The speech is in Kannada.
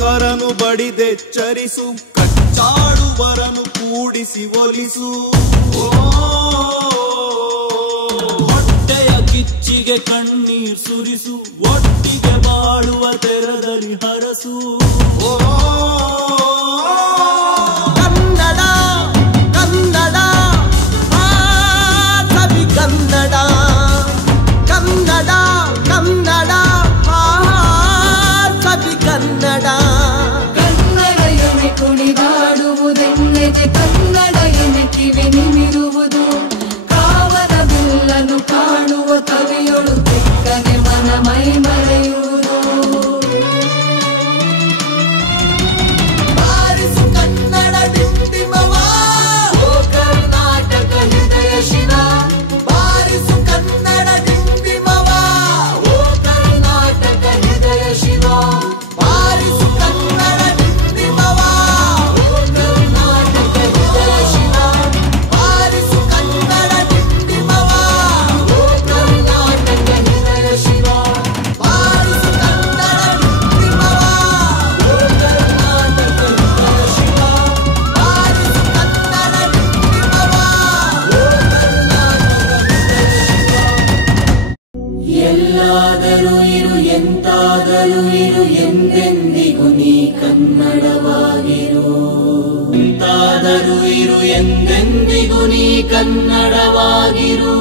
ಹರಿಹರನು ಬಡಿದೆಚ್ಚರಿಸು, ಕಚ್ಚಾಡುವರನು ಕೂಡಿಸಿ ಒಲಿಸು. ಹೊಟ್ಟೆಯ ಕಿಚ್ಚಿಗೆ ಕಣ್ಣೀರ್ ಸುರಿಸು, ಒಟ್ಟಿಗೆ ಬಾಳುವ ತೆರದಲ್ಲಿ ಹರಸು. ಕನ್ನಡ ಕನ್ನಡ ಸವಿ ಕನ್ನಡ, ಕನ್ನಡ ಕನ್ನಡ ಸವಿ ಕನ್ನಡ. ಕನ್ನಡ ಎನೆ ಕುಣಿದಾಡುವುದೆನ್ನೆದೆ, ಕನ್ನಡ ಎನೆ ಕಿವಿ ನಿಮಿರುವುದು. ಕಾವದ ಬಿಲ್ಲನ್ನು ಕಾಣುವ ಕವಿಯೊಳು ತೆಕ್ಕನೆ ಮನ ಮೈ ಮರೆಯುವುದು. ಬಾರಿಸು ಕನ್ನಡ ಡಿಂಡಿಮವ, ಓ ಕರ್ನಾಟಕ ಹೃದಯ ಶಿವ. ಬಾರಿಸು ಕನ್ನಡ ಡಿಂಡಿಮವ, ಓ ಕರ್ನಾಟಕ ಹೃದಯ ಶಿವ. ಬಾರಿಸು ಕನ್ನಡ ಡಿಂಡಿಮವ, ಓ ಕರ್ನಾಟಕ ಹೃದಯ ಶಿವ. ಬಾರಿಸು ಕನ್ನಡ ಡಿಂಡಿಮವ, ಓ ಕರ್ನಾಟಕ ಹೃದಯ ಶಿವ. ಬಾರಿಸು ಕನ್ನಡ ಡಿಂಡಿಮವ, ಓ ಕರ್ನಾಟಕ ಹೃದಯ ಶಿವ. ಬಾರಿಸು ಕನ್ನಡ ಡಿಂಡಿಮವ, ಓ ಎಲ್ಲಾದರೂ ಇರು ಎಂತಾದರೂ ಇರು, ಎಂದೆಂದಿಗೂ ನೀ ಕನ್ನಡವಾಗಿರು. ಎಂತಾದರೂ ಇರು ಎಂದೆಂದಿಗೂ ನೀ ಕನ್ನಡವಾಗಿರು.